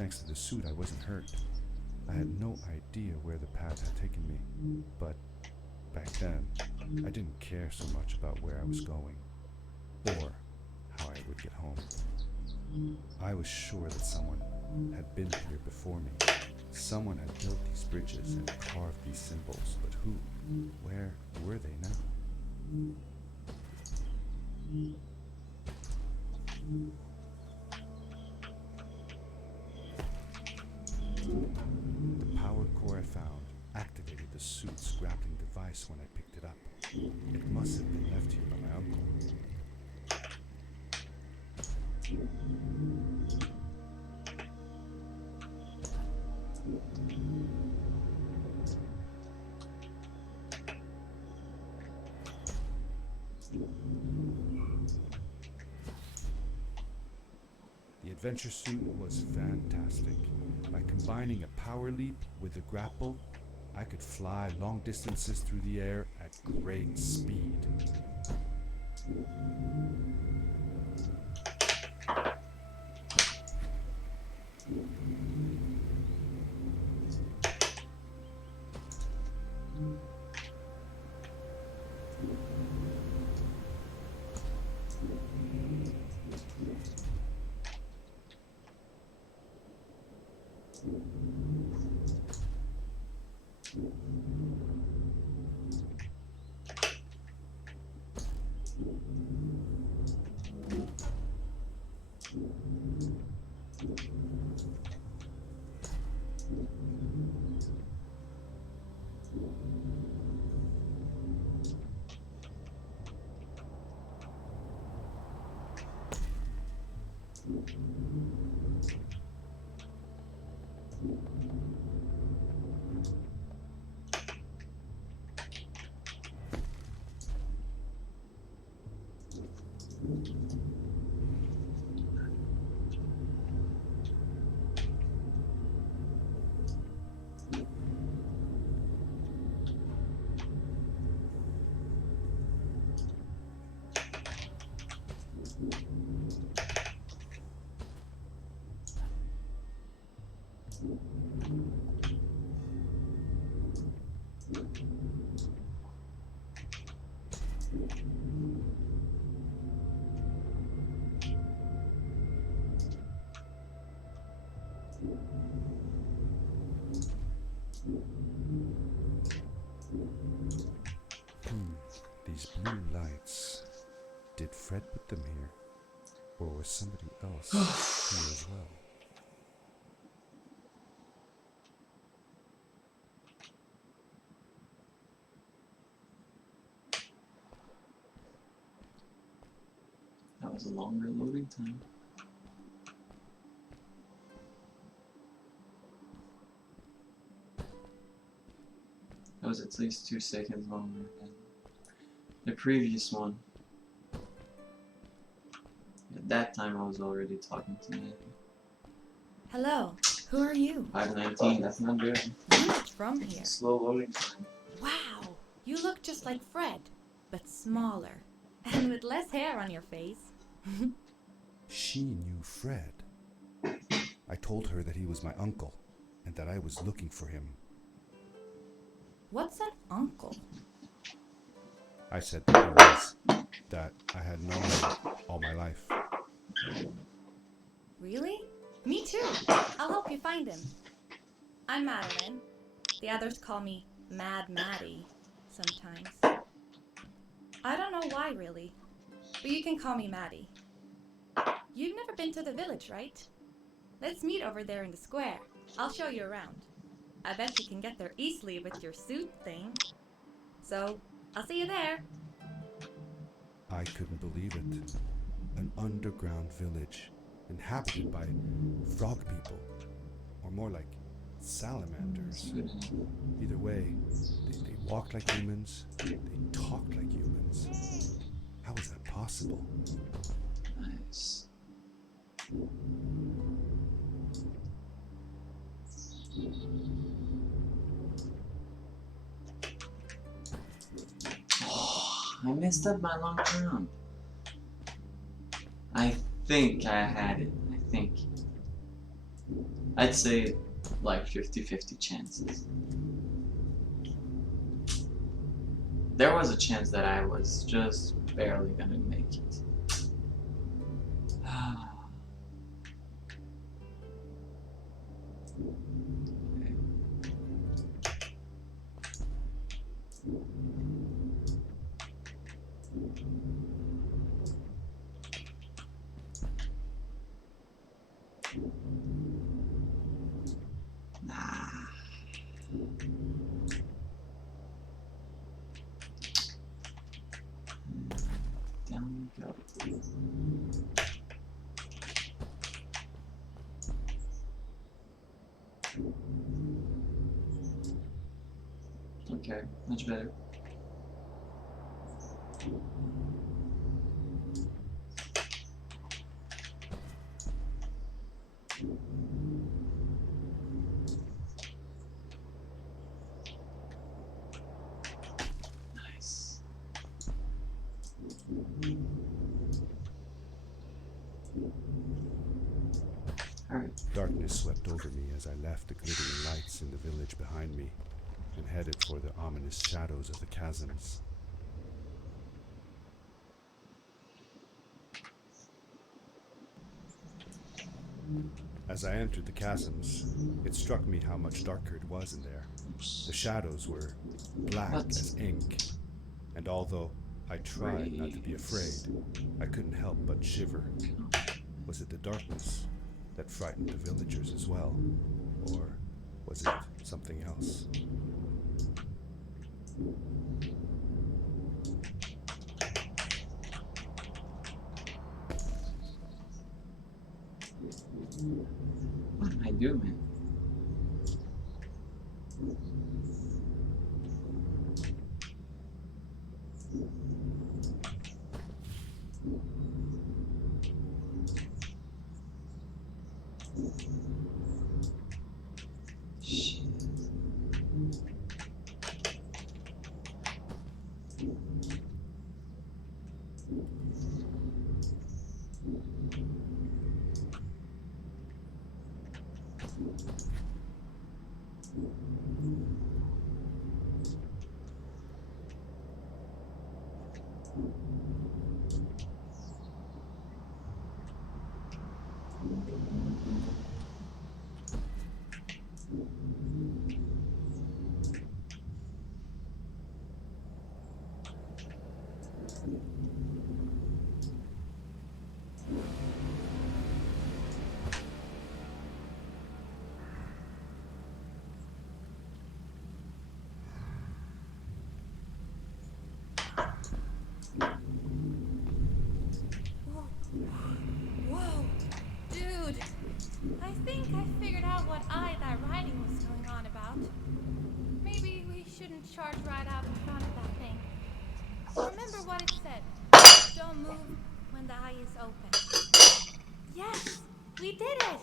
Thanks to the suit, I wasn't hurt. I had no idea where the path had taken me, but back then, I didn't care so much about where I was going, or how I would get home. I was sure that someone had been here before me. Someone had built these bridges and carved these symbols, but who? Where were they now? The power core I found activated the suit's grappling device when I picked it up. It must have been left here by my uncle. The adventure suit was fantastic. By combining a power leap with a grapple, I could fly long distances through the air at great speed. These blue lights. Did Fred put them here? Or was somebody else here as well? That was a longer loading time. That was at least 2 seconds longer than the previous one. At that time I was already talking to me. Hello, who are you? 519, that's not good. I'm not from here. Slow loading time. Wow, you look just like Fred, but smaller, and with less hair on your face. She knew Fred. I told her that he was my uncle, and that I was looking for him. What's an uncle? I said that he was, that I had known him all my life. Really? Me too. I'll help you find him. I'm Madeline. The others call me Mad Maddie sometimes. I don't know why really, but you can call me Maddie. You've never been to the village, right? Let's meet over there in the square. I'll show you around. I bet you can get there easily with your suit thing. So, I'll see you there. I couldn't believe it. An underground village, inhabited by frog people, or more like salamanders. Either way, they walked like humans, they talked like humans. How was that possible? Nice. Oh, I messed up my long jump. I think I had it. I think. I'd say like 50-50 chances. There was a chance that I was just barely gonna make it. Okay. Nah. Down we go. Okay, much better. Nice. Alright. Darkness swept over me as I left the glittering lights in the village behind me and headed for the ominous shadows of the chasms. As I entered the chasms, it struck me how much darker it was in there. The shadows were black as ink, and although I tried not to be afraid, I couldn't help but shiver. Was it the darkness that frightened the villagers as well? Or was it something else? What am I doing? Shit. Whoa, dude! I think I figured out what that writing was going on about. Maybe we shouldn't charge right out in front of that thing. Remember what it said. Don't move when the eye is open. Yes! We did it!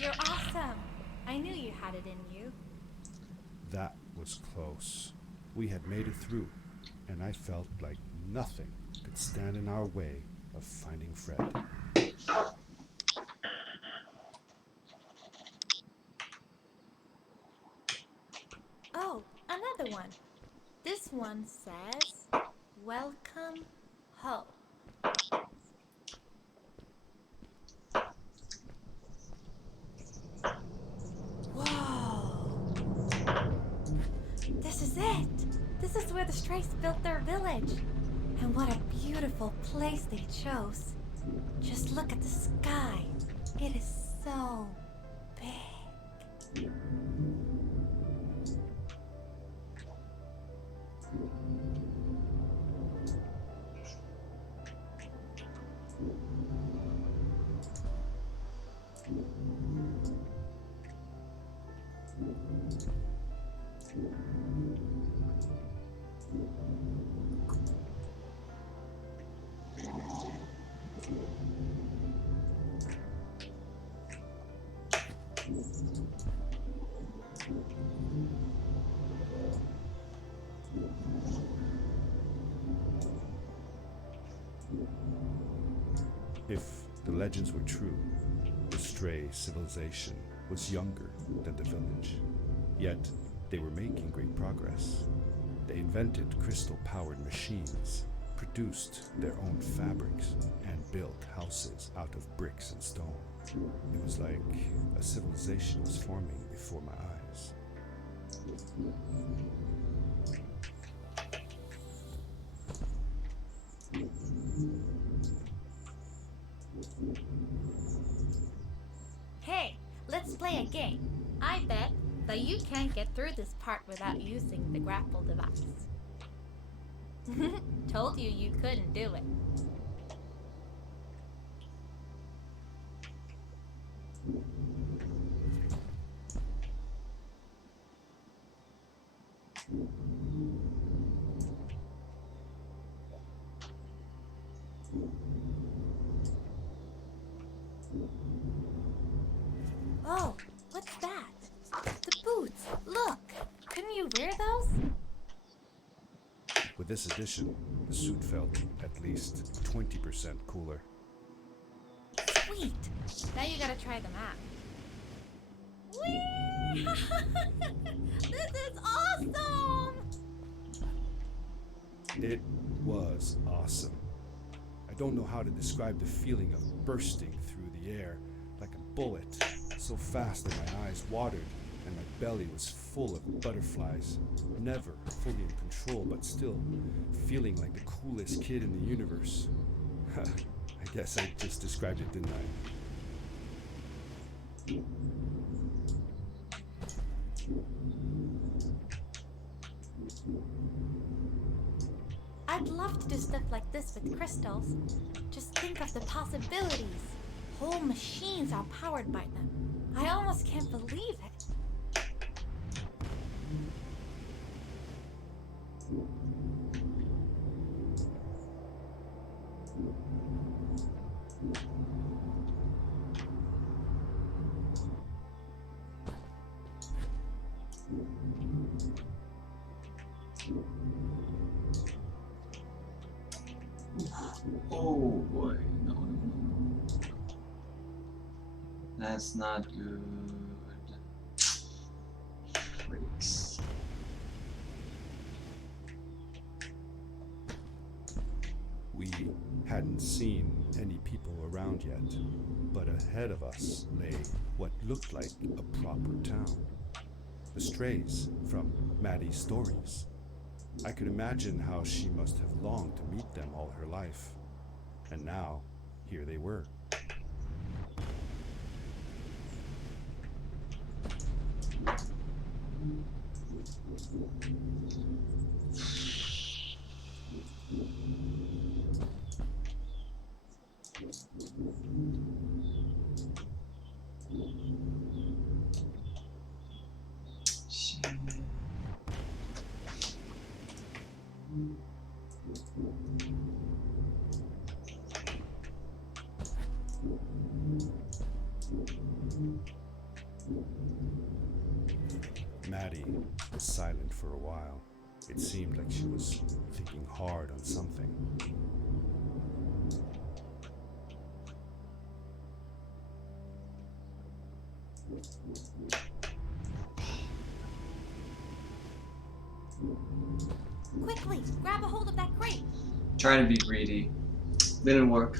You're awesome! I knew you had it in you. That was close. We had made it through, and I felt like nothing could stand in our way of finding Fred. Oh, another one. This one says, "Welcome home." Whoa! This is it! This is where the Strays built their village. And what a beautiful place they chose. Just look at the sky. It is so big. If the legends were true, the stray civilization was younger than the village, yet they were making great progress. They invented crystal-powered machines, produced their own fabrics, and built houses out of bricks and stone. It was like a civilization was forming before my eyes. Hey, let's play a game. I bet that you can't get through this part without using the grapple device. Told you you couldn't do it. Oh, what's that? The boots. Look, couldn't you wear those? With this addition, the suit felt at least 20% cooler. Sweet. Now you gotta try them out. Whee! This is awesome! It was awesome. I don't know how to describe the feeling of bursting through the air like a bullet, so fast that my eyes watered and my belly was full of butterflies. Never fully in control, but still feeling like the coolest kid in the universe. I guess I just described it, didn't I? I'd love to do stuff like this with crystals. Just think of the possibilities. Whole machines are powered by them. I almost can't believe it. Oh boy, no. That's not good. Freaks. We hadn't seen any people around yet, but ahead of us lay what looked like a proper town. The strays from Maddie's stories. I could imagine how she must have longed to meet them all her life. And now, here they were. Shit. Maddie was silent for a while. It seemed like she was thinking hard on something. Quickly, grab a hold of that crate. Trying to be greedy. Didn't work.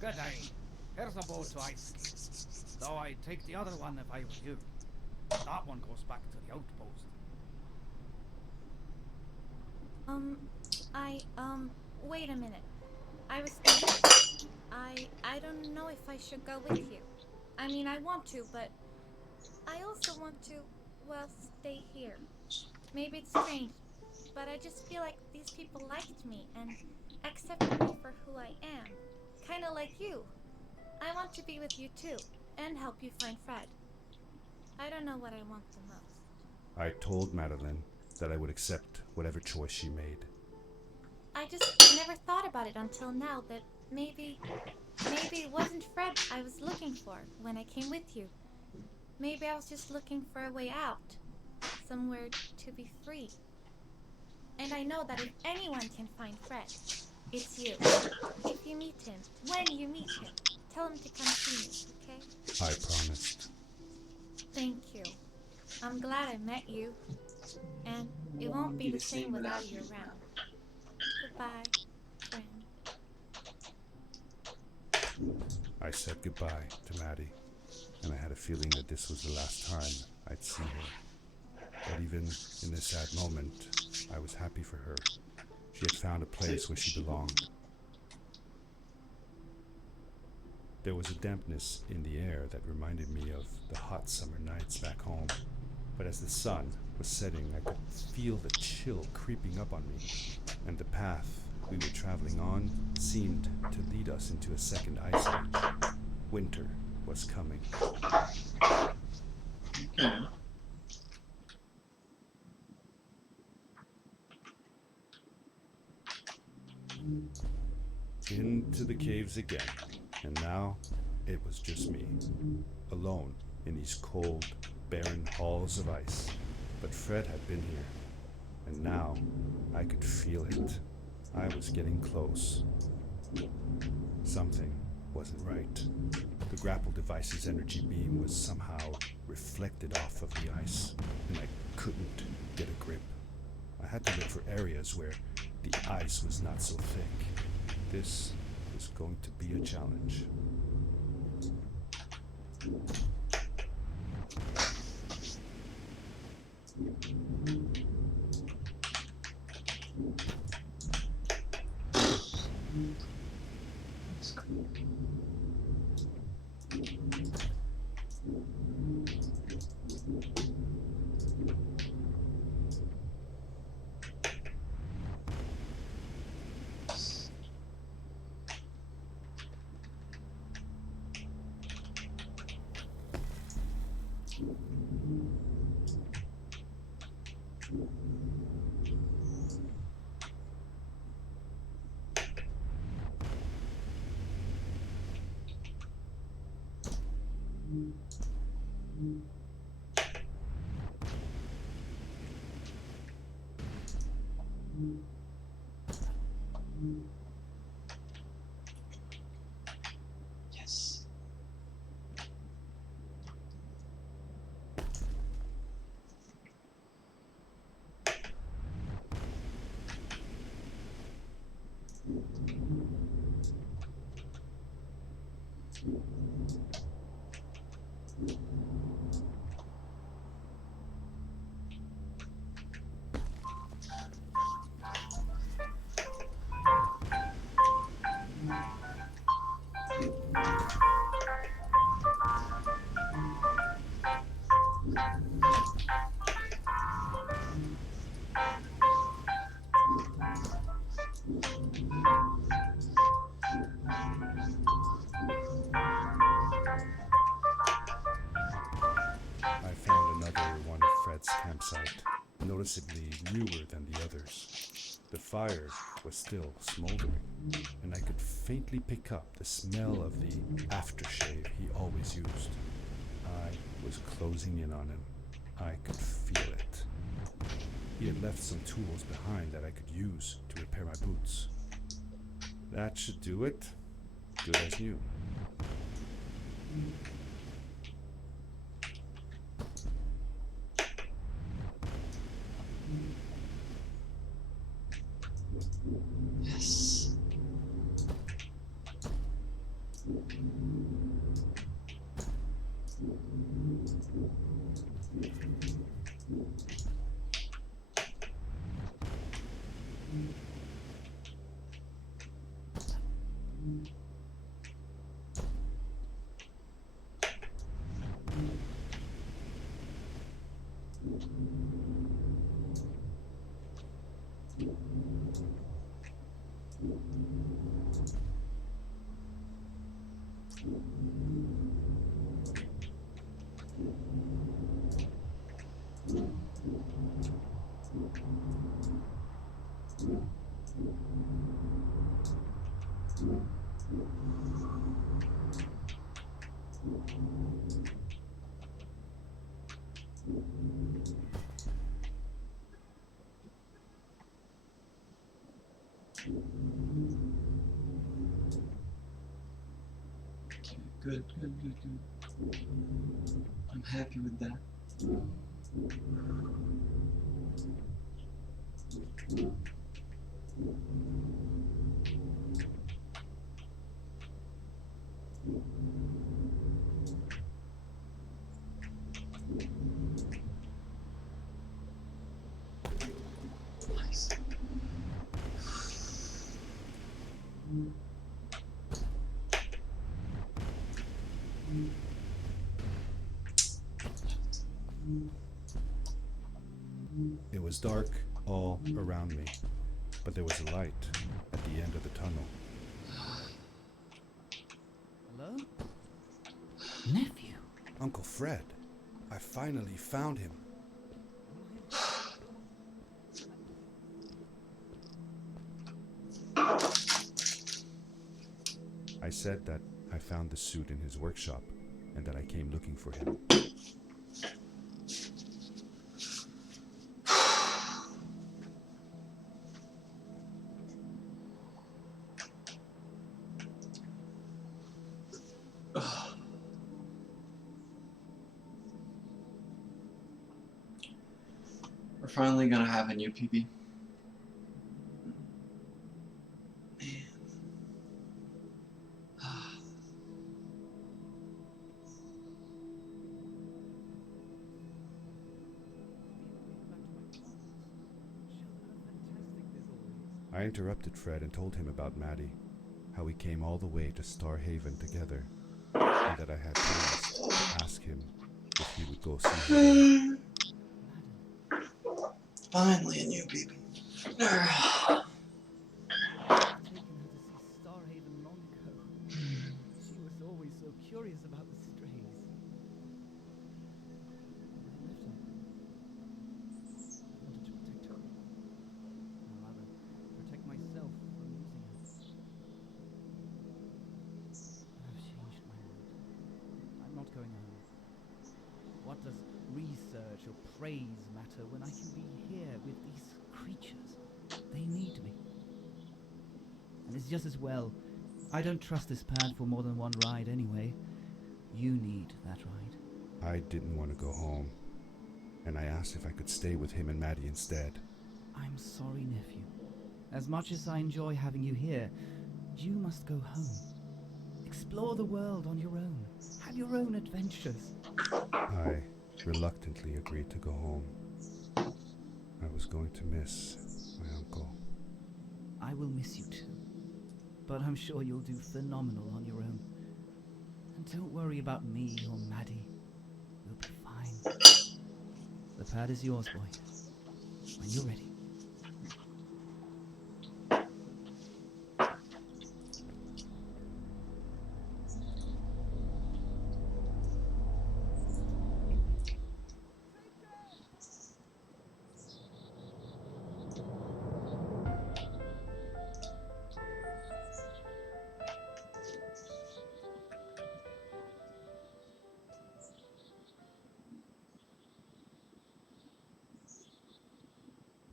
Good day. Here's a boat to Iceland. Though I'd take the other one if I were you. That one goes back to the outpost. Wait a minute. I was thinking, I don't know if I should go with you. I mean, I want to, but I also want to, well, stay here. Maybe it's strange, but I just feel like these people liked me and accepted me for who I am. Kinda like you. I want to be with you too, and help you find Fred. I don't know what I want the most. I told Madeline that I would accept whatever choice she made. I just never thought about it until now that Maybe it wasn't Fred I was looking for when I came with you. Maybe I was just looking for a way out. Somewhere to be free. And I know that if anyone can find Fred, it's you. If you meet him, when you meet him, tell him to come see me, okay? I promised. Thank you. I'm glad I met you. And it won't be the same without you around. Goodbye, friend. I said goodbye to Maddie, and I had a feeling that this was the last time I'd see her. But even in this sad moment, I was happy for her. She had found a place where she belonged. There was a dampness in the air that reminded me of the hot summer nights back home. But as the sun was setting, I could feel the chill creeping up on me, and the path we were traveling on seemed to lead us into a second ice age. Winter was coming. Okay. Into the caves again, and now it was just me, alone in these cold, barren halls of ice. But Fred had been here, and now I could feel it. I was getting close. Something wasn't right. The grapple device's energy beam was somehow reflected off of the ice, and I couldn't get a grip. I had to look for areas where the ice was not so thick. This was going to be a challenge. That's cool. Yes. I found another one of Fred's campsite, noticeably newer than the others. The fire was still smoldering, and I could faintly pick up the smell of the aftershave he always used. I was closing in on him. I could feel it. He had left some tools behind that I could use to repair my boots. That should do it. Good as new. Yes. Good, good, good, good. I'm happy with that. Nice. It was dark all around me, but there was a light at the end of the tunnel. Hello? Nephew? Uncle Fred, I finally found him. I said that I found the suit in his workshop and that I came looking for him. We're finally gonna have a new PB. I interrupted Fred and told him about Maddie, how we came all the way to Starhaven together, and that I had promised to ask him if he would go see her. Finally a new PB. I've taken her to see Starhaven long ago. She was always so curious about the strays. I left her. I wanted to protect her. Or rather, protect myself from losing her. I've changed my mind. I'm not going home. What does research or praise matter when I can be here with these creatures? They need me. And it's just as well. I don't trust this pad for more than one ride anyway. You need that ride. I didn't want to go home, and I asked if I could stay with him and Maddie instead. I'm sorry, nephew. As much as I enjoy having you here, you must go home. Explore the world on your own. Have your own adventures. I reluctantly agreed to go home. I was going to miss my uncle. I will miss you too. But I'm sure you'll do phenomenal on your own. And don't worry about me or Maddie. We'll be fine. The pad is yours, boy. When you're ready.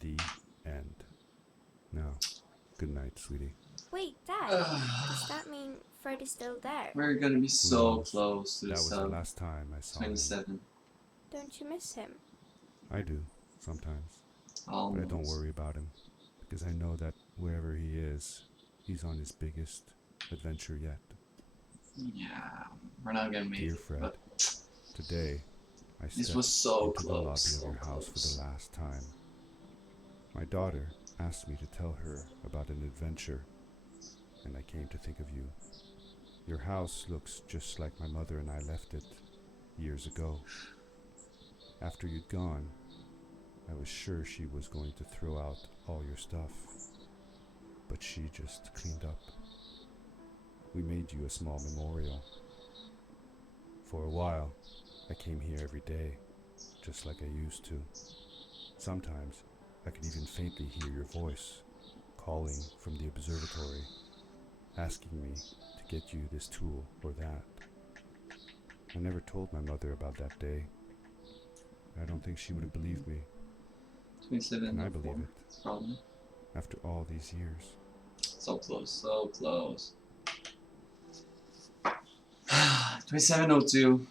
The end. Now, good night, sweetie. Wait, Dad. Does that mean Fred is still there? We're gonna be so knows? close to That the was the sub last time I saw him. 27. Don't you miss him? I do, sometimes. Almost. But I don't worry about him, because I know that wherever he is, he's on his biggest adventure yet. Yeah, we're not gonna make Dear it. Fred, But today I this stepped was so into the lobby close. of So your house for close. the last time. My daughter asked me to tell her about an adventure, and I came to think of you. Your house looks just like my mother and I left it years ago. After you'd gone, I was sure she was going to throw out all your stuff, but she just cleaned up. We made you a small memorial. For a while, I came here every day, just like I used to. Sometimes, I could even faintly hear your voice, calling from the observatory, asking me to get you this tool or that. I never told my mother about that day. I don't think she would have believed me. 27 Can I and believe 4, it? probably. After all these years. So close, so close. 2702.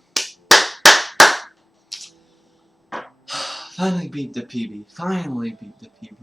Finally beat the PB. Finally beat the PB.